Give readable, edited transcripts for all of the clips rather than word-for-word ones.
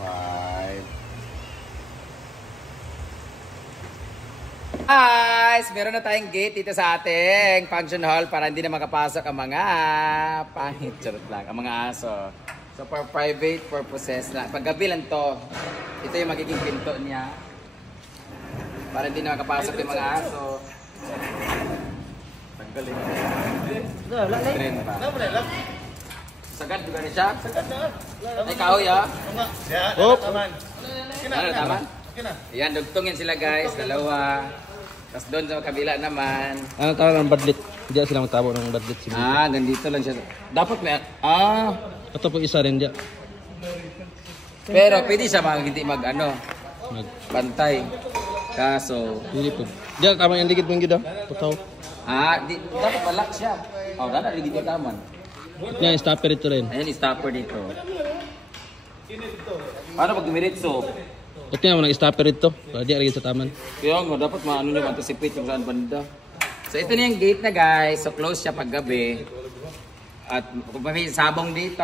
5. Guys, meron na tayong gate dito sa ating function hall para hindi na makapasok ang mga pangit, charot lang, ang mga aso. So for private purposes na, paggabi lang to, ito yung magiging pinto niya. Para hindi na makapasok yung mga aso. Tanggalin. Green pa. Sagad juga ni siya? Sagad na. Ay kahoy ah. Oh. Ano naman? Yan, dugtungin sila guys, dalawa. Tapos doon sa kabila naman. Ano tawag ng badlit? Hindi sila magtabo ng badlit. Nandito lang siya. Dapat may, Ito po isa rin diya. pero pwede siya hindi bantay. Kaso, Hindi po. Diyan, tama yung ligid mong gida. Totoo. dapat balak siya. Dapat rin dito taman. Yan, stopper ito rin. Ayan, stopper dito. Paano pag dumiritso? Ito nga, nag-stopper ito. Para di alagay sa taman. Kaya nga, dapat maano nyo, anticipate kung saan banda. So ito na yung gate na guys. So close siya pag gabi. At kung may sabong dito.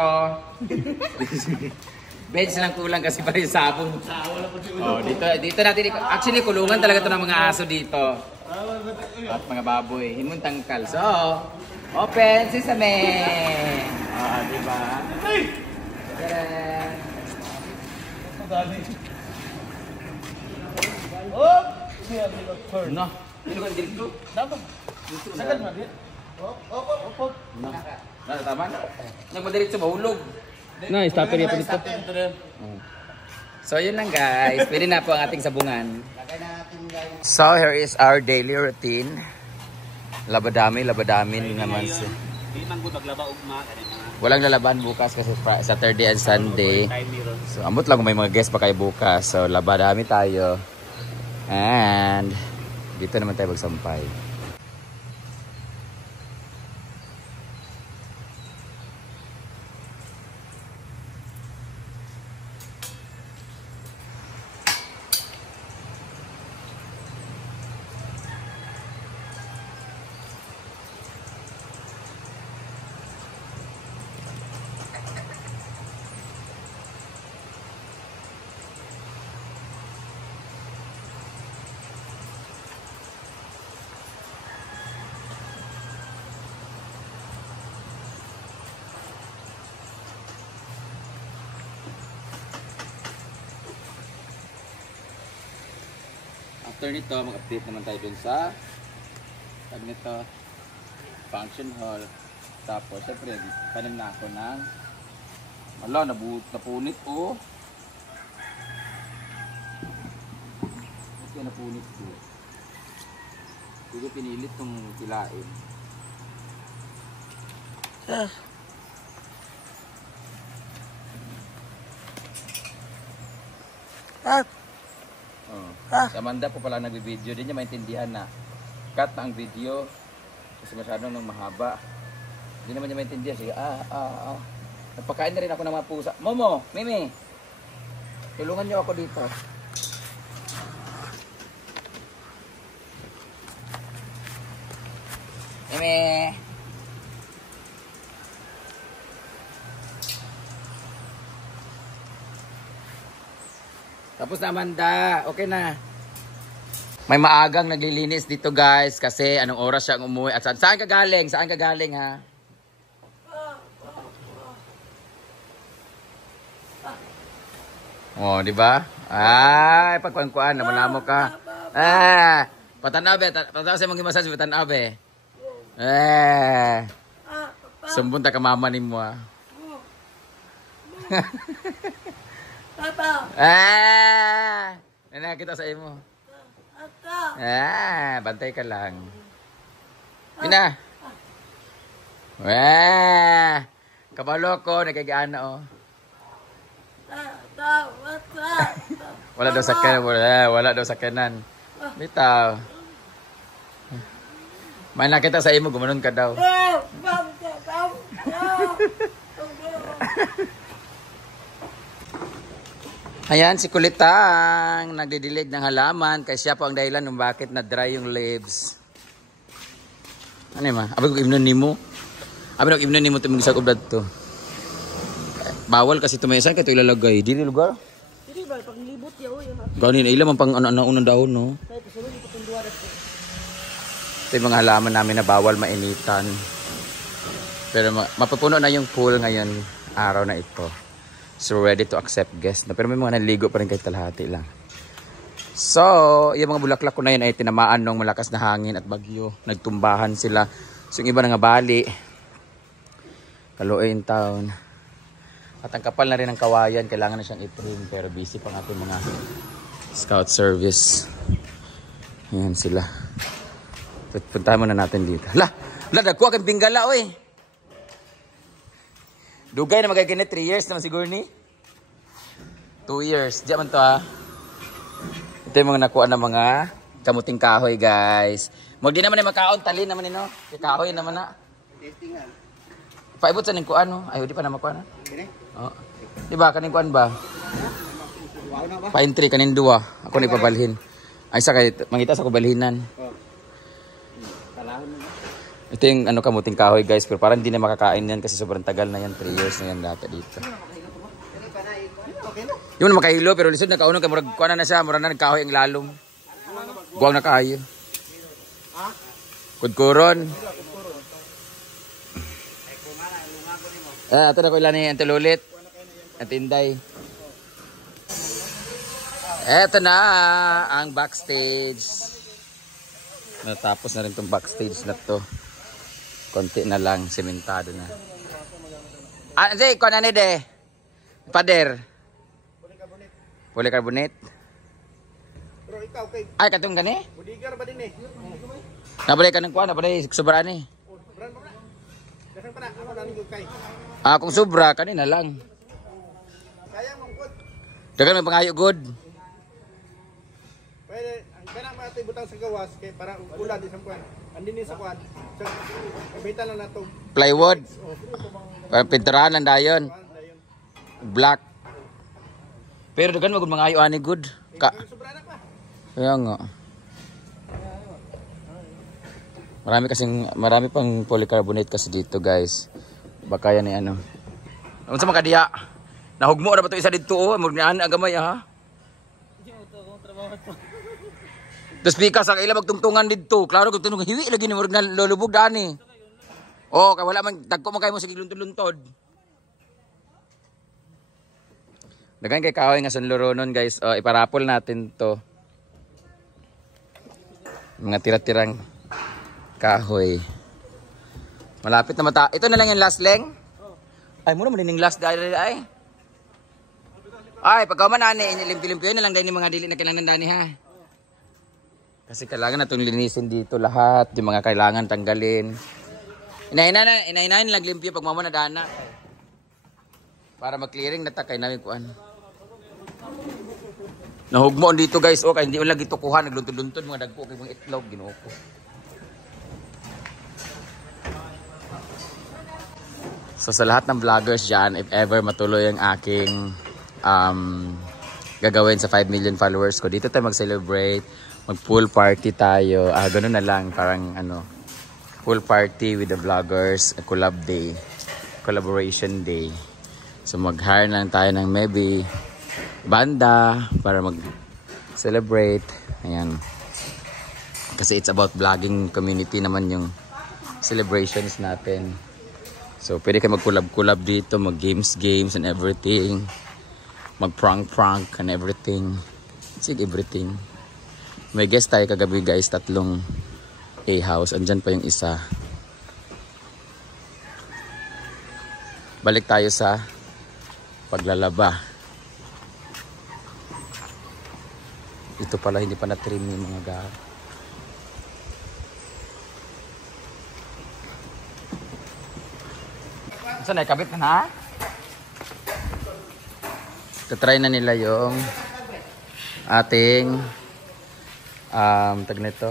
Bench lang kulang kasi pa rin sabong. Dito natin. Actually, kulungan talaga ito ng mga aso dito. At mga baboy. Himun tangkal. So, open sesame! Diba? Tadaan! Oh! No. Dito ka dito. Dapat. Sagad mo din. Opo. No. Tama? Nagmadiretso mahulog. Na, stopper ito dito. So yun lang guys. Pwede na po ang ating sabungan. So here is our daily routine. Labadami naman siya. Walang lalaban bukas kasi Saturday and Sunday. So amot lang kung may mga guest pa kayo bukas. So labadami tayo. And dito naman tayo magsampay. After nito, mag-update naman tayo dun sa function hall. Tapos, syempre, tanim na ako ng napunit o okay, napunit ko. Hindi pinilit itong kilain. Si Amanda po pala nag-video. Hindi niya maintindihan na cut na ang video kasi masyadong nang mahaba. Hindi naman niya maintindihan. Sige, nagpakain na rin ako ng mga pusa. Momo, Mimi, tulungan niyo ako dito. Mimi. Tapos na Amanda, okay na. May maagang naglilinis dito guys kasi anong oras siya ang umuwi. At saan ka galing? Saan ka galing ha? Oh, di ba? Ay, pagkuan naman mo ka. Patanaw be, patanaw sa mga massage patanaw be. Sumbon ta ka mama nimo ha. Papa. Nakita sa imo. Bantay ka lang. Ina. Kabalo ko, nagkagana oh. Wala daw sakyan, wala daw sakyanan. Bitaw. May nakita sa imo, gumanon ka daw. Ayan, si Kulitang nagdidilig ng halaman kasi siya po ang dahilan kung bakit na-dry yung leaves. Ano yun ma? Abi ko imnon nimo. Abi ko imnon nimo ito mag-isag oblad to. Bawal kasi ito may isan ka ito ilalagay. Dili lugar? Ganin, ilan man pang unang dahon, no? Ito yung mga halaman namin na bawal mainitan. Pero mapupuno na yung pool ngayon, araw na ito. So, ready to accept guests. Pero may mga naligo pa rin kahit kalahati lang. So, yung mga bulaklak ko na yun ay tinamaan ng malakas na hangin at bagyo. Nagtumbahan sila. So, yung iba na nga bali. Kaluoy in town. At ang kapal na rin ng kawayan. Kailangan na siyang i-trim. Pero busy pa nga mga scout service. Ayan sila. Puntahan muna natin dito. Dagkuha kang pinggala, oy. Dugay na magaginit, 3 years naman siguro ni. 2 years. Diyan man to ha. Ito yung mga nakuha ng mga kamuting kahoy, guys. Di naman yung makaon, tali naman no? Kahoy naman na. Paibot sa ning kuan, no? Ay, di pa na makuha na. Oh. Diba, kaning kuan ba? Pine tree, kaning duwa. Ako na ipabalhin. Ay, sa kahit, mangita sa kubalhinan. Ito yung kamuting kahoy, guys. Pero parang hindi na makakain yan kasi sobrang tagal na yan. 3 years na yan dati dito. Yung na makahilo, pero lisod na kaunong kay murag kuana na siya, murag na nagkahoy ang lalom. Guwang na kayo. Kudkuron. Ato na ko ilan ni Antelulit. Atinday. Eto na ang backstage. Natapos na rin tong backstage na to. Konti na lang, sementado na. Sige, kuha na ni de. Pader. Polycarbonate. Pero ikaw kay Ay, katong gani? Budigar ba din eh? Nabalik ka ng kuha, nabalik sobra ni. Brand mo na. Dasan pa na, ako na ning kay. Kung sobra, kanina lang. Kaya mong good. Dagan may pangayo good. Pwede, ang kanang mga butang sa gawas kay para ulan di sa kuan. Andin ni sa kuan. So, kabita lang nato. Plywood. Pinturahan lang dayon. Black. Pero dagan magud mangayo ani good. Sobra na pa. Kaya nga. Marami pang polycarbonate kasi dito, guys. Baka yan ni ano. Unsa man kadiya? Nahugmo na ba to isa dito oh, murag ni agamay ha. Tapos pikas ang ila magtungtungan dito. Klaro kung tunong hiwi lagi ni murag na lulubog dani. Oh, kay wala man dagko man kay mo sige luntod-luntod. Dagan kay kahoy nga sunloronon, guys. Oh, iparapol natin to. Mga tira-tirang kahoy. Malapit na mata. Ito na lang yung last leng. Ay, muna mo din yung last dahil ay. Ay, pagka man ani, inilimpi-limpi na lang dahil yung mga dili na kailangan dani ha. Kasi kailangan na itong linisin dito lahat. Yung mga kailangan tanggalin. Inahin lang limpyo pag mama na dana. Para mag-clearing na takay namin kuan. Nahugmo dito, guys. O, kaya hindi mo lang ito kuha. Nagluntod-luntod mga dagpo. Kaya mga itlog. Ginoo ko. So sa lahat ng vloggers dyan, if ever matuloy ang aking gagawin sa 5 million followers ko, dito tayo mag-celebrate, mag-pool party tayo. Ganun na lang, parang pool party with the vloggers, a collab day, collaboration day. So mag-hire lang tayo ng maybe banda para mag-celebrate. Ayan. Kasi it's about vlogging community naman yung celebrations natin. So, pwede kayo mag-collab dito, mag-games and everything. Mag-prank and everything. Sige, everything. May guest tayo kagabi, guys, 3 A-house. Andyan pa yung isa. Balik tayo sa paglalaba. Ito pala, hindi pa na-trim yung mga gar. Saan ay kabit na? Tatry na nila yung ating tag nito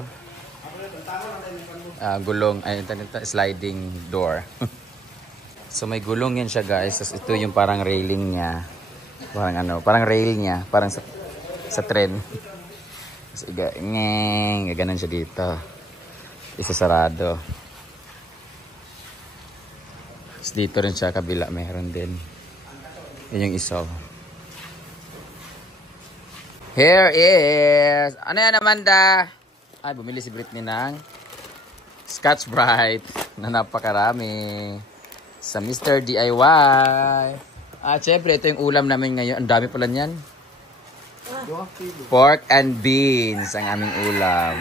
gulong ay sliding door. So may gulong yan siya, guys. Tapos ito yung parang railing niya. Parang rail niya, parang sa tren. So gaganan siya dito. Isasarado. Dito rin siya kabila, meron din. Yan yung isaw. Here is... Ano yan, Amanda? Ay, bumili si Britney ng Scotch Brite na napakarami sa Mr. DIY. At syempre, ito yung ulam namin ngayon. Ang dami pala niyan. Pork and beans ang aming ulam.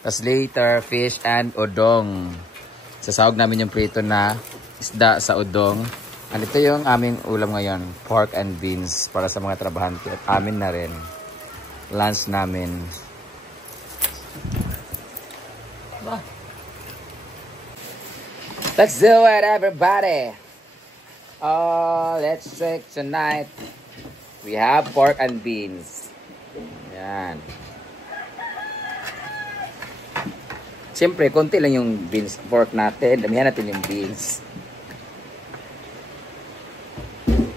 Tapos later, fish and udong. Sasahog namin yung prito na isda sa udong. And ito yung aming ulam ngayon. Pork and beans para sa mga trabahante. At amin na rin. Lunch namin. Let's do it, everybody. Oh, let's drink tonight. We have pork and beans. Yan. Siyempre, konti lang yung beans, pork natin. Damihan natin yung beans.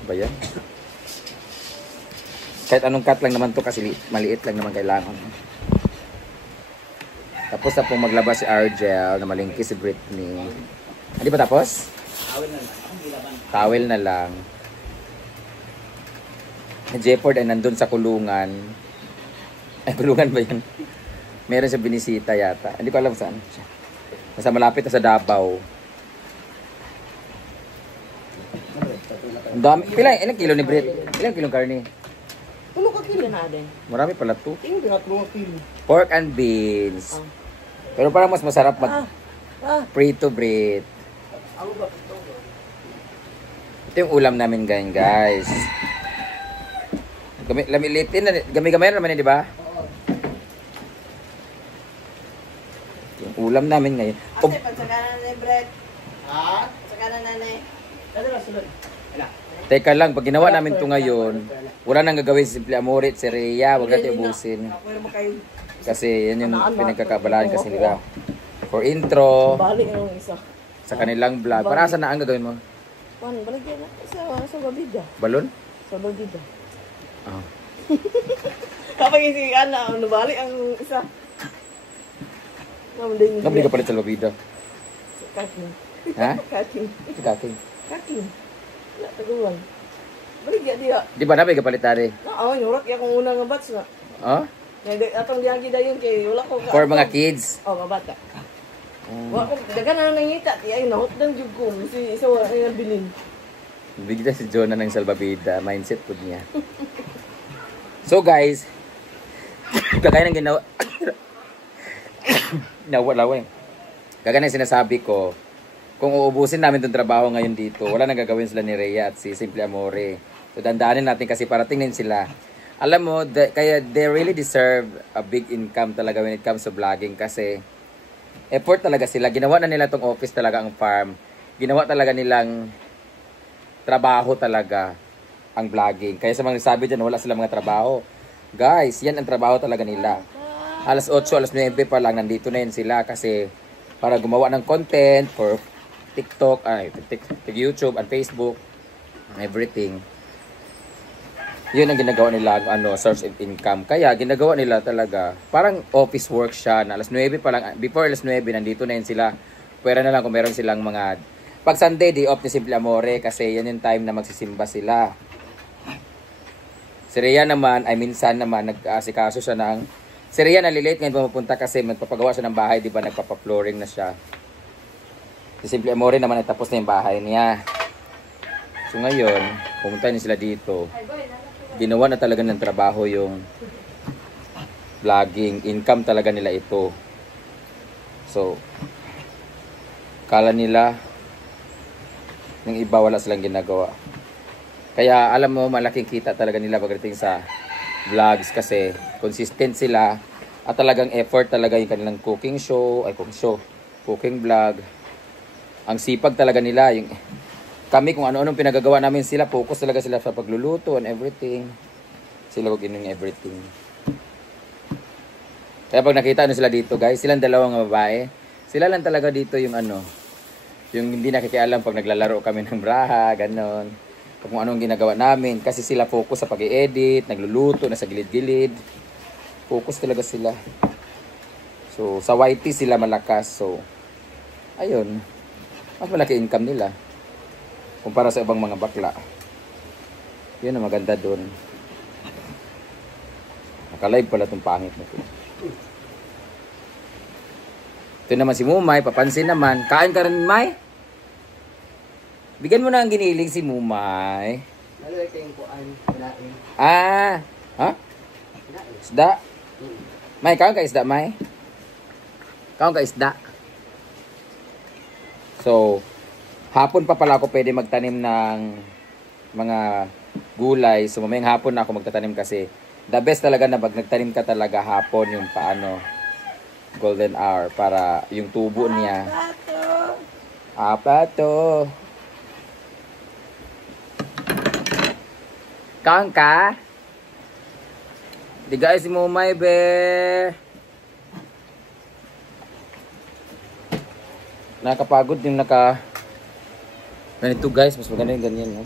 Ba yan? Kahit anong cut lang naman to kasi maliit lang naman kailangan. Tapos na pong maglaba si Argel na malingki si Britney. Hindi ba tapos? Towel na lang. Jeopard ay nandun sa kulungan. Ay, kulungan ba yun? Meron siya binisita yata. Hindi ko alam saan siya. Nasa malapit na sa Davao. Ang dami. Ilang kilo ni Brit? Ilang kilong karne? Tulo ka kilo na din. Marami pala to. Tingin nga 3 kilo. Pork and beans. Pero parang mas masarap mag prito Brit. Ito yung ulam namin ganyan, guys. Lamilitin na, gamay-gamay naman yun, di ba? Yung ulam namin ngayon. Ate, pagsakanan na bread. Ha? Pagsakanan na na. Teka lang, pag ginawa namin ito ngayon, wala nang gagawin si Simple Amore at si Rhea. Huwag natin ubusin. Pero mo kayo. Kasi yan yung pinagkakabalaan kasi nila. For intro, Balik yung isa. sa kanilang vlog. Para saan na ang gagawin mo? Juan, balik yan na. Sa babida. Balon? Sa babida. Oh. Kapag isi Ana, nabalik ang isa. Nabili ka palit sa lobida. Kaking. Ha? Kaking. Ito kaking. Kaking. Wala, taguan. Balik yan diya. Di ba nabili ka palit tari? Oo, yurak yan kung unang nga bats na. Oh? Atong diyagi na yun kay wala ko. For mga kids? Oo, kabata. Wala ko, daga na nangita. Ay, nahot ng jug ko. Isa wala nga bilin. Bigla si Jonah ng salbabida. Mindset po niya. So guys, kagaya ng ginawa. Nawala ko eh. Kagaya ng sinasabi ko, kung uubusin namin itong trabaho ngayon dito, wala nang gagawin sila ni Rhea at si Simple Amore. So dandaanin natin kasi para tingnan sila. Alam mo, kaya they really deserve a big income talaga when it comes to vlogging kasi effort talaga sila. Ginawa na nila tong office talaga ang farm. Ginawa talaga nilang trabaho talaga ang vlogging. Kaya sa mga nagsabi dyan, wala silang mga trabaho. Guys, yan ang trabaho talaga nila. Alas 8, alas 9 pa lang nandito na yun sila kasi para gumawa ng content for TikTok, YouTube and Facebook, everything. Yun ang ginagawa nila, source of income. Kaya ginagawa nila talaga, parang office work siya na alas 9 pa lang, before alas 9, nandito na yun sila. Pwera na lang kung meron silang mga, pag Sunday, day off ni Simple Amore kasi yan yung time na magsisimba sila. Si Rhea naman, ay minsan naman, nag-asikaso siya ng, si Rhea nalilate ngayon pumunta kasi magpapagawa siya ng bahay, di ba, nagpapa-flooring na siya. Si Simple Amore naman ay tapos na yung bahay niya. So ngayon, pumunta na sila dito. Ginawa na talaga ng trabaho yung vlogging. Income talaga nila ito. So, kala nila ng iba wala silang ginagawa. Kaya alam mo, malaking kita talaga nila pagdating sa vlogs kasi consistent sila at talagang effort talaga yung kanilang cooking vlog. Ang sipag talaga nila. Kami kung ano-anong pinagagawa namin sila, focus talaga sila sa pagluluto and everything. Sila kung ining everything. Kaya pag nakita sila dito guys, silang dalawang babae, sila lang talaga dito yung yung hindi nakikialam pag naglalaro kami ng braha, ganon. Kung anong ginagawa namin, kasi sila focus sa pag-i-edit, nagluluto, nasa gilid-gilid. Focus talaga sila. So, sa YT sila malakas. So, ayun. Mas malaki income nila kumpara sa ibang mga bakla. Yun ang maganda doon. Nakalive pala itong pangit na ito. Ito naman si Mumay, papansin naman. Kain ka rin, May? Bigyan mo na ang giniling si Mumay. Ah, ha? Isda? May, kain ka isda, May? Kain ka isda? So, hapon pa pala ako pwede magtanim ng mga gulay. So, mamayang hapon na ako magtatanim kasi the best talaga na pag nagtanim ka talaga hapon yung paano golden hour para yung tubo niya. Apato. Kaon ka? Di guys, si Mumay, be. Nakapagod yung ganito guys, mas maganda yung ganyan, no?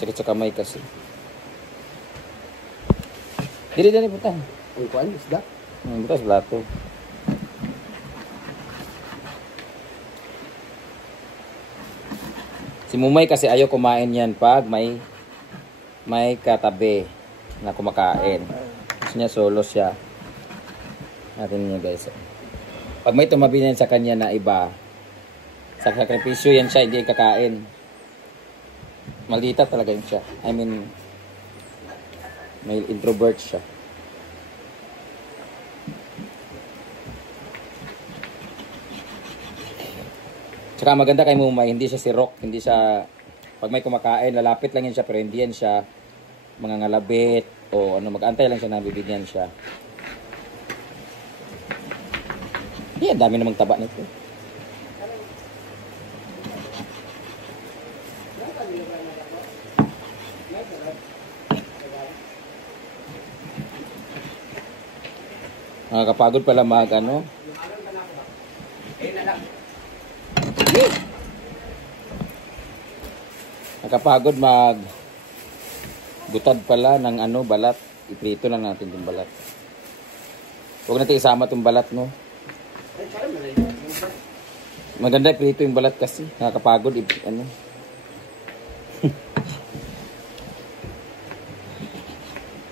Sakit sa kamay kasi. Dili butang. Ang kuan isda. Butas plato. Si Mumay kasi ayaw kumain yan pag may katabi na kumakain. Gusto niya solo siya. Natin niya guys. Pag may tumabi na sa kanya na iba, sa sakripisyo yan siya, hindi kakain. Maldita talaga yun siya. I mean, may introvert siya. Tsaka maganda kay Mumay, hindi siya si Rock, hindi siya, pag may kumakain, lalapit lang yan siya, pero hindi yan siya mga ngalabit, o ano, mag-antay lang siya na bibigyan siya. Ang dami namang taba nito. Nakakapagod pala ano. Nakapagod butad pala ng balat. Iprito lang natin yung balat. Huwag natin isama itong balat, no? Maganda iprito yung balat kasi. Nakakapagod,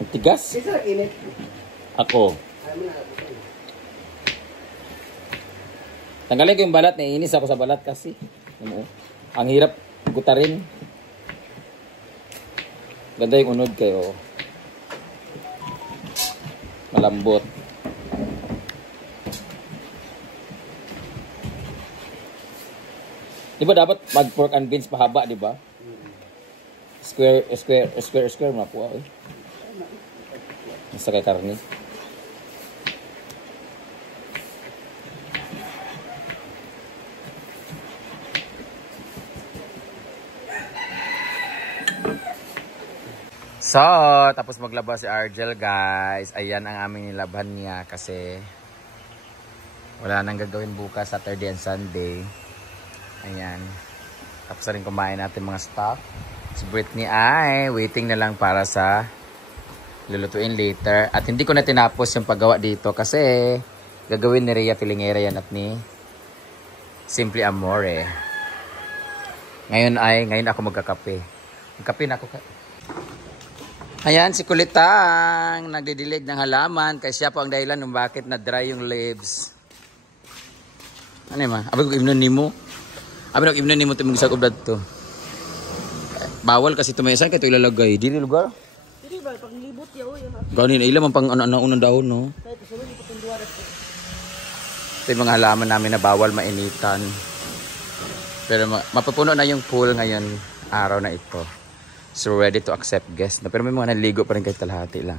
Ang tigas. Ako. Tanggalin ko yung balat, naiinis ako sa balat kasi. Ang hirap gutarin. Ganda yung unod kayo. Malambot. Di ba dapat mag pork and beans pahaba, di ba? Square makuha eh. Basta kay karne. So, tapos maglaba si Argel, guys. Ayan ang aming nilabhan niya kasi wala nang gagawin bukas, Saturday and Sunday. Ayan. Tapos na rin kumain natin mga stock. Si Britney ay waiting na lang para sa lulutuin later. At hindi ko na tinapos yung paggawa dito kasi gagawin ni Rhea Filingera yan at ni Simply Amore. Ngayon ako magkakape. Magkape na ako. Ayan, si Kulitang nagdidilig ng halaman kasi siya po ang dahilan kung bakit na-dry yung leaves. Ano yun ma? Abi ko imnon nimo. Abi ko imnon nimo timong sa kublad to. Bawal kasi tumayasan kay ito ilalagay. Dili lugar? Dili ba pag libot yaw yun. Gawin na ilam ang pang unang dahon, no? Ito yung mga halaman namin na bawal mainitan. Pero mapupuno na yung pool ngayon araw na ito. So ready to accept guests. Pero may mga naligo pa rin kahit kalahati lang.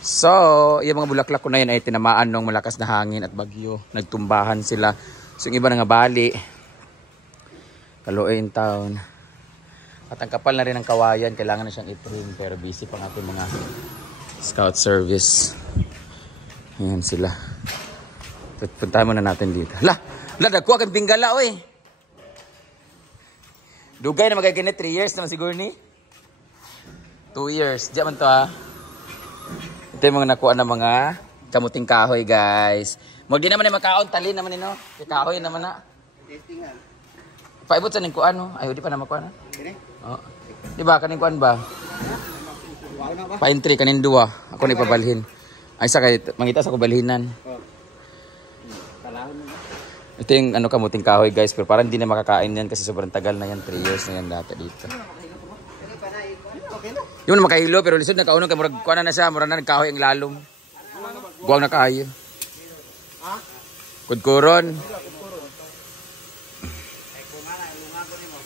So, yung mga bulaklak ko na yun ay tinamaan ng malakas na hangin at bagyo. Nagtumbahan sila. So yung iba na nga bali. Kaluoy in town. At ang kapal na rin ng kawayan. Kailangan na siyang i-trim. Pero busy pang ating mga scout service. Ayan sila. Puntahan muna natin dito. Dagkuha kang pinggala, oy. Dugay na magaganit 3 years naman siguro ni. 2 years. Diyan man to ha. Ito yung mga nakuha ng mga kamuting kahoy guys. Di naman yung makaon. Talin naman no. Kahoy naman na. Paibot sa ning kuan no. Ay, di pa na makuha na. Oh. Di ba? Kaning kuan ba? Pine tree kanin duwa. Ako ni pabalhin. Ay sa kay mangita sa ko balhinan. Ito yung ano kamuting kahoy guys, pero parang hindi na makakain yan kasi sobrang tagal na yan, 3 years na yan dati dito. Yung na makahilo pero lisod na kauno kay murag kuana na siya, murag na nagkahoy ang lalom. Guwang na kayo. Kudkuron.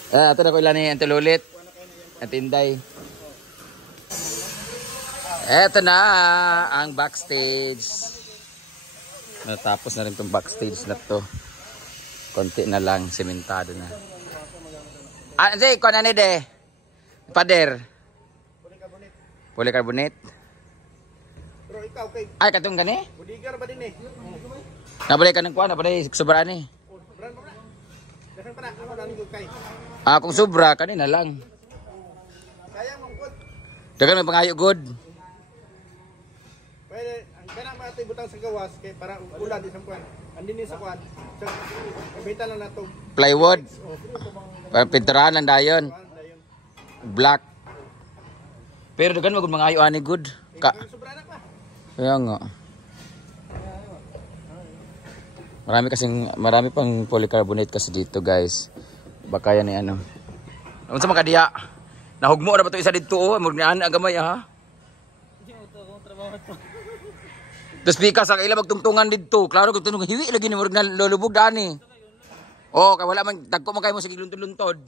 Ato na ko ilan ni Antelulit. At Inday. Eto na ang backstage. Natapos na rin itong backstage na to. Konti na lang, sementado na. Ah, hindi, kung ano de? Pader. Polycarbonate. Pero ikaw kay Ay, katong gani? budigar ba din eh? Nabalik ka ng kuha, nabalik sobra ni. Brand mo na. Dahan pa na ako nang kay. Ah, kung sobra, kanina lang. Sayang mong kod. Dagan may pangayo good. Pwede ang kanang mga butang sa gawas kay para ulan di sa kuan. Andin sa kuan. So ibenta lang nato. Plywood. Para pinturahan ng dayon. Black. Pero dagan magud mangayo ani good. Sobra na pa. Kaya nga. Marami pang polycarbonate kasi dito, guys. Baka yan ay ano. Unsa man kadiya? Nahugmo na ba to isa dito oh, murag ni ana gamay ha. Tapos pika sa ila magtungtungan dito. Klaro kung tunong hiwi lagi ni murag na lulubog dani. Oh, kay wala man dagko man kay mo sige luntod-luntod.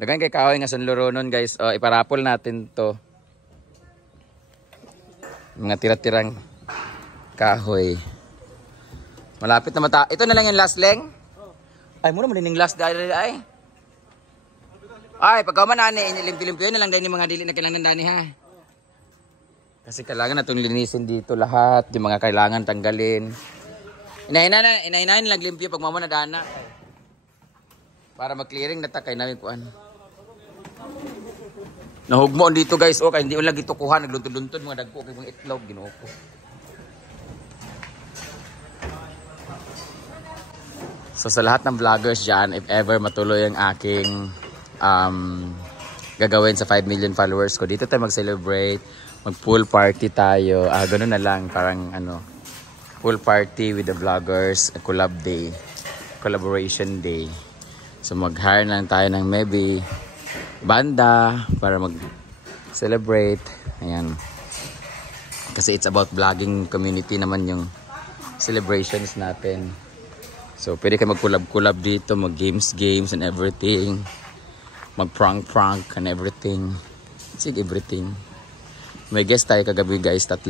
Dagan kay kahoy nga sunluronon guys. Oh, iparapol natin to. Mga tira-tirang kahoy. Malapit na mata. Ito na lang yung last leng. Ay, muna mo din yung last dahil ay. Ay, pagka man ani, limpi-limpi na lang dahil yung mga dili na kailangan dani ha. Kasi kailangan na itong linisin dito lahat. Yung mga kailangan tanggalin. Inainayin lang limpyo pag mama na dana. Para mag-clearing na takay namin kuan. Nahugmo dito guys. O, kaya hindi mo lang ito kuha. Nagluntod-luntod mga dagko. Kaya mga itlog. Ginoo ko. So sa lahat ng vloggers dyan, if ever matuloy ang aking gagawin sa 5 million followers ko, dito tayo mag-celebrate. Mag-pool party tayo. Ganun na lang. Parang ano, pool party with the vloggers. Collab day. Collaboration day. So mag-hire lang tayo ng maybe banda para mag-celebrate. Ayan. Kasi it's about vlogging community naman yung celebrations natin. So pwede kayo mag-collab dito, mag-games and everything. Mag-prank and everything. Sige, everything. May guest tayo kagabi guys, 3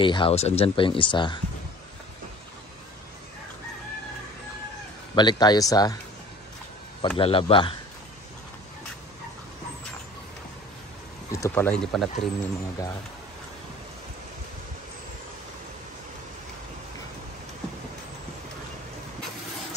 A-house. Andyan pa yung isa. Balik tayo sa paglalaba. Ito pala hindi pa na-trim yung mga dahon.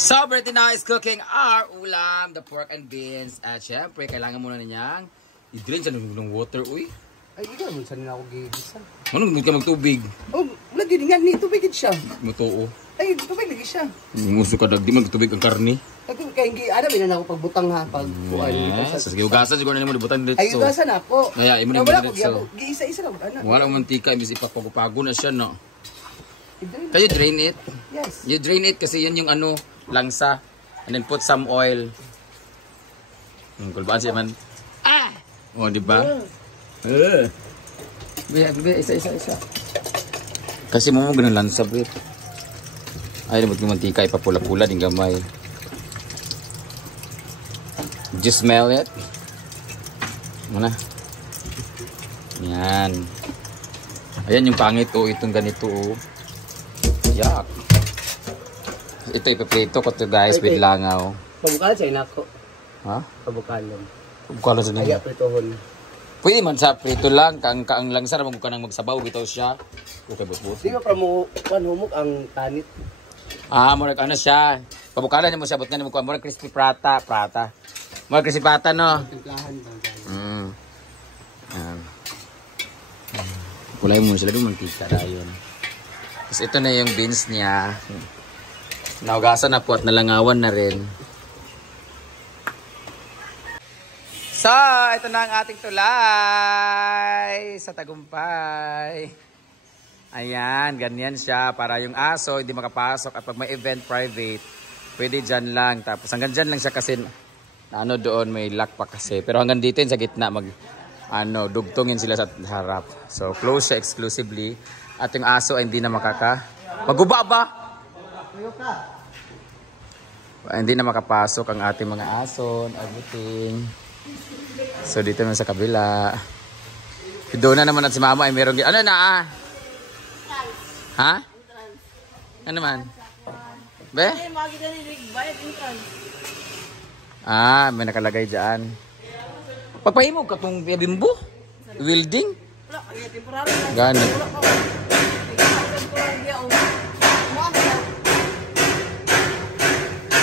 So, Bertie now is cooking our ulam, the pork and beans. At syempre, kailangan muna niyang i-drain sa ng water, uy. Ay, ikaw mo saan na ako gigisa. Ano, hindi ka magtubig? Oh, wala din nga ni tubig siya. Mutuo. Ay, tubig lagi siya. Nguso ka dag, di magtubig ang karni. Kaya hindi ana binan ako pagbutang ha pag kuan dito Sa giugasan siguro na mo dibutan dito. Ay, ugasan ako. Kaya imo ni wala ko dito. giisa-isa lang ana. Wala man mantika, imbis ipagpago na siya, no. Kayo drain it. Yes. You drain it kasi yan yung ano, langsa. And then put some oil. Kulbaan siya man. Ah! Oh, di ba? Biya, isa. Kasi mo ganun lansa, bro. Ay, dapat yung mantika, ipapula-pula din gamay. Did you smell it? Muna. Yan. Ayan yung pangit, oh. Itong ganito, oh. Yuck. Ito ipiprito ko to guys with langaw. Pabukalan sa inako. Ha? Pabukalan. Pabukalan sa Ay, nila. pritohon. Pwede man sa prito lang. Kaang lang sa naman ka nang magsabaw. Bitaw siya. Okay, but. Di ba pa mo humok ang tanit? Murag ano siya. Pabukalan niya mo siya. Ba't nga naman kuha. Murag crispy prata. Murag crispy prata, no? Timplahan bang Kulay mo sila doon. Mantika na yun. Tapos ito na yung beans niya. Naugasan na po at nalangawan na rin. So, ito na ang ating tulay sa tagumpay. Ayan, ganyan siya para yung aso hindi makapasok at pag may event private, pwede dyan lang. Tapos hanggang dyan lang siya kasi ano doon may lock pa kasi. Pero hanggang dito yun sa gitna dugtungin sila sa harap. So, close siya exclusively. At yung aso ay hindi na maguba ba? Hindi na makapasok ang ating mga aso, everything. So, dito naman sa kabila. Doon na naman at si mama ay merong... Ano na Ha? Ano naman? Be? May nakalagay dyan. Pagpahimog ka itong bimbo? Welding? Gano'n.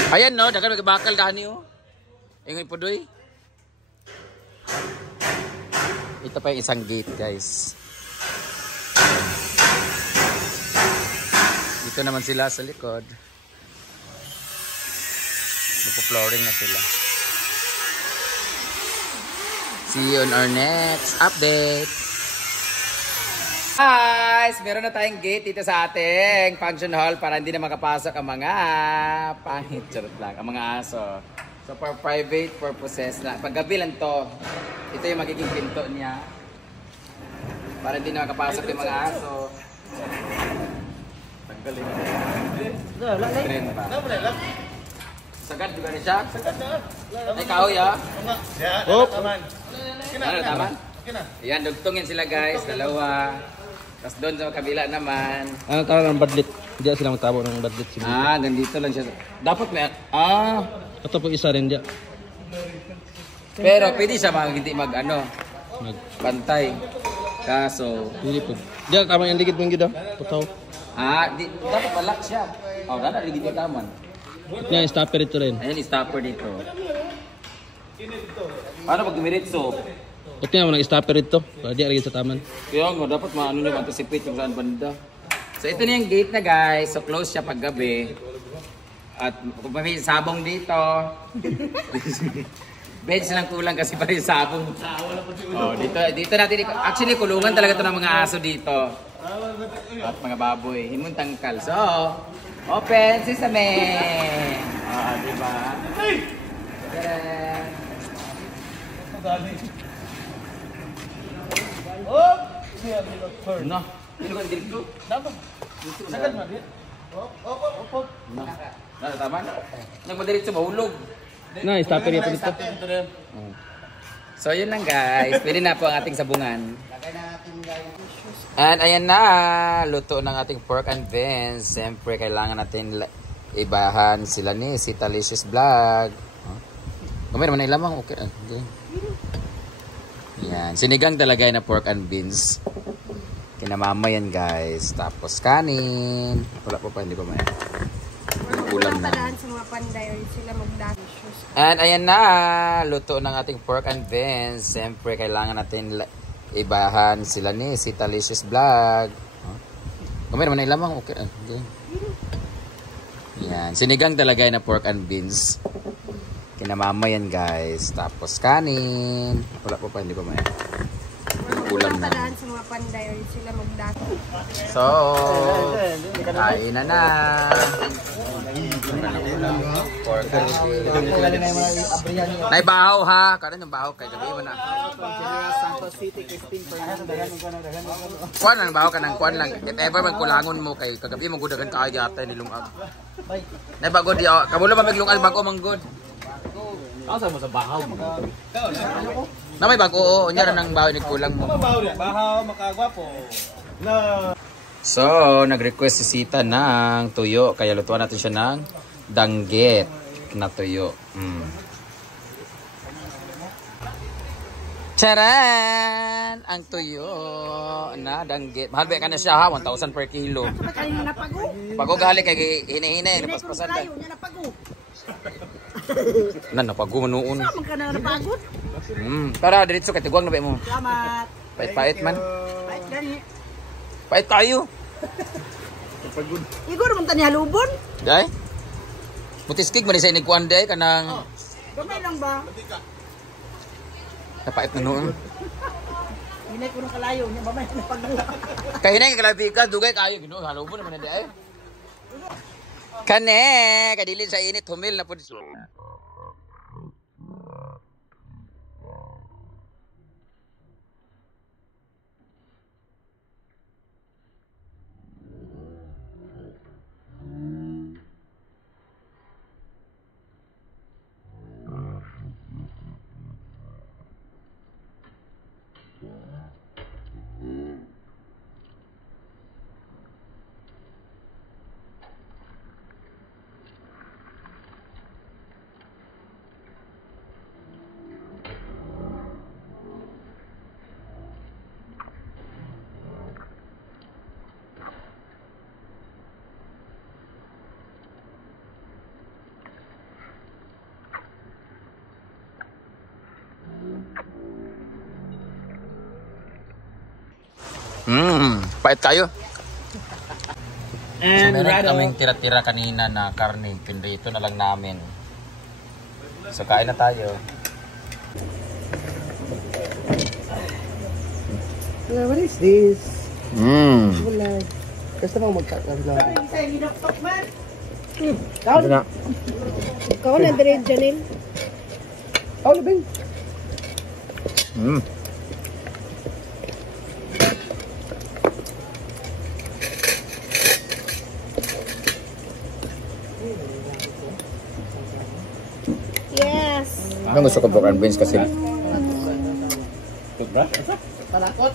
Ayan no, dagan magabakal dahani oh. Ingoy pudoy. Ito pa yung isang gate guys. Dito naman sila sa likod. Nagpo-flooring na sila. See you on our next update. Guys, meron na tayong gate dito sa ating function hall para hindi na makapasok ang mga pangit, charot lang, ang mga aso. So for private purposes na paggabi lang to, ito yung magiging pinto niya para hindi na makapasok yung mga aso. Tanggalin. Tren pa. Sagad juga rin siya? Sagad na. Ay kahoy ah. Hop. Ano taman? Ayan, dugtungin sila guys, dalawa. Tapos doon sa kabila naman. Ano tawag ng badlit? Diyan sila matabo ng badlit. Nandito lang siya. Dapat may... Ito po isa rin diyan. Pero pwede siya hindi pantay. Kaso... Hindi po. Diyan tama yung ligid mong gida. Putaw. Dapat malak siya. Dada rin dito taman. Yan, stopper ito rin. Ayan, stopper dito. Paano pag dumiritso? Ito nga, nag-stopper ito. Diyan lagi sa taman. Kaya nga, dapat nyo anticipate yung saan banda. So ito na yung gate na guys. So close siya pag gabi. At kung may sabong dito. Bench lang kulang kasi pa rin sabong. Dito natin. Actually, kulungan talaga ito ng mga aso dito. At mga baboy. Himuntang kal. So, open sesame! Diba? No, hindi ko dito. Dapat. Sagad man din. Opo. Tama. Nagmadiretso mahulog. Stopper ito dito. So yun lang guys, pwede na po ang ating sabungan. And ayan na, luto ng ating pork and beans. Siyempre kailangan natin ibahan sila ni si Talicious Vlog. Kung meron naman ilamang, okay. Yan, sinigang talaga na pork and beans. Kinamama yan guys. Tapos kanin. Wala po pa, hindi pa may. Ulam na. And ayan na, luto ng ating pork and beans. Siyempre kailangan natin ibahan sila ni si Talicious Vlog. Kung meron naman ilamang, okay. Yan, sinigang talaga na pork and beans. Kinamama yan guys. Tapos kanin. Wala po pa, hindi pa may. Ulam na. So, kain na. Pork and beans. Naibahaw ha. Karan yung bahaw kay gabi mo na. Kuan lang bahaw ka ng kuan lang. If ever magkulangon mo kay kagabi mo gudagan ka ay yata nilungag. Naibagod di kamulo ba maglungal bago manggod. Asa mo sa bahaw mo? Na may bago, unya ra nang bahaw ni kulang mo. Bahaw makagwapo. So, nag-request si Sita ng tuyo, kaya lutuan natin siya ng danggit na tuyo. Charan! Ang tuyo na danggit. Mahal ba ka na siya ha? 1,000 per kilo. Pago gali kay hinahinay, napaspasan ka. Napago manuon. Saan ka na napagod? Tara, diretso kay tiguang na ba mo? Salamat. Pait-pait man. Pait gani. Pait tayo. Igor man tani halubon. Day? Mutiskig man sa inigkuan day kanang Gamay lang ba? Napait na noon. Hinay ko ng kalayo, niya ba may napagdala. Kaya hinay ka kalabi ka, dugay kayo. Gino, halo mo naman na di ay. Kane, kadilin sa init, humil na po. Pait tayo. And So, meron kaming tira-tira kanina na karne. Pinrito na lang namin. So, kain na tayo. What is this? Mmm. Gusto mo magkakaroon lang. Ito na. Ikaw na dire Janil. Oh, labing. Mmm. Yes. Ano gusto ko pork and beans kasi Palakot.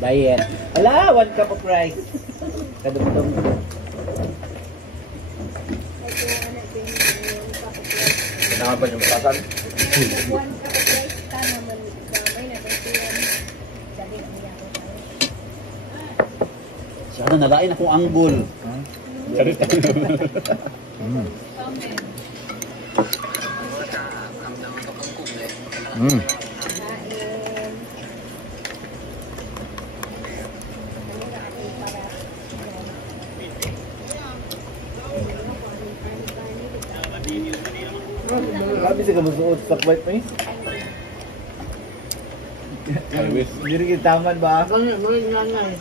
diet. Ala, 1 cup of rice. Kadugtong. kailangan ba yung matasan? Sana nalain akong anggol. Mmm. Grabe siya kamusuot sa kwet mo eh. Hindi rin kitaman ba? Ako na, mga nanay.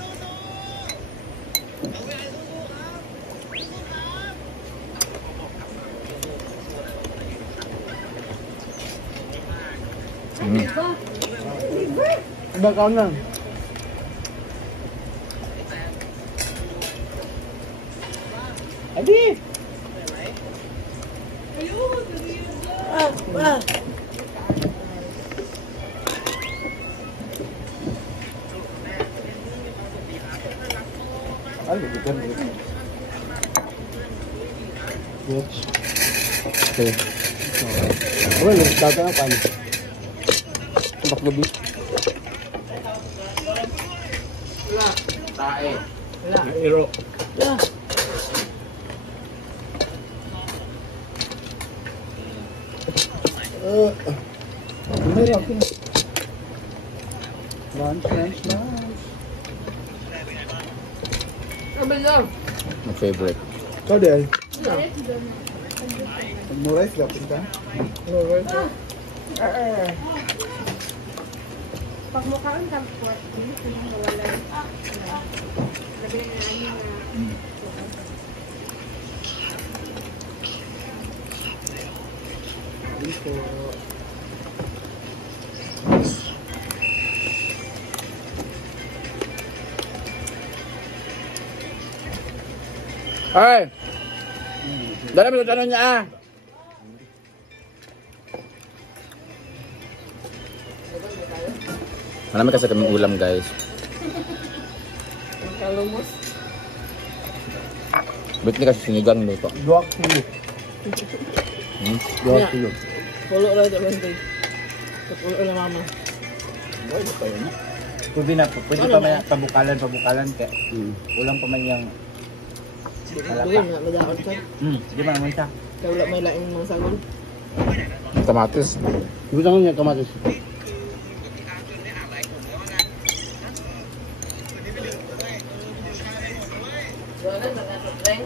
Iba ka na. Adi! Ay, bukan. Yes. Okay. Well, tawag na pa. Tambak gabi. Tae. Iro. Lunch. Sabi lang. My favorite. Kau deh. Murah sih kita. Pagmukhaan ka po, hindi ko nang mawala. Sabi na namin na Ay! Dala mo tanong niya ah! Marami kasi kaming ulam guys. Kalumos. Ba't hindi kasi sinigang luto? 2 kilo. 2 kilo. Pulo lang ito lang tayo. Pulo na mama. Pwede pa may pabukalan kaya ulang pa man yung Dugay na, madakot ka. Sige man siya. Kaya wala may laing mga sagol. Kamatis. Ibutang niya kamatis. Wala na, nakatreng.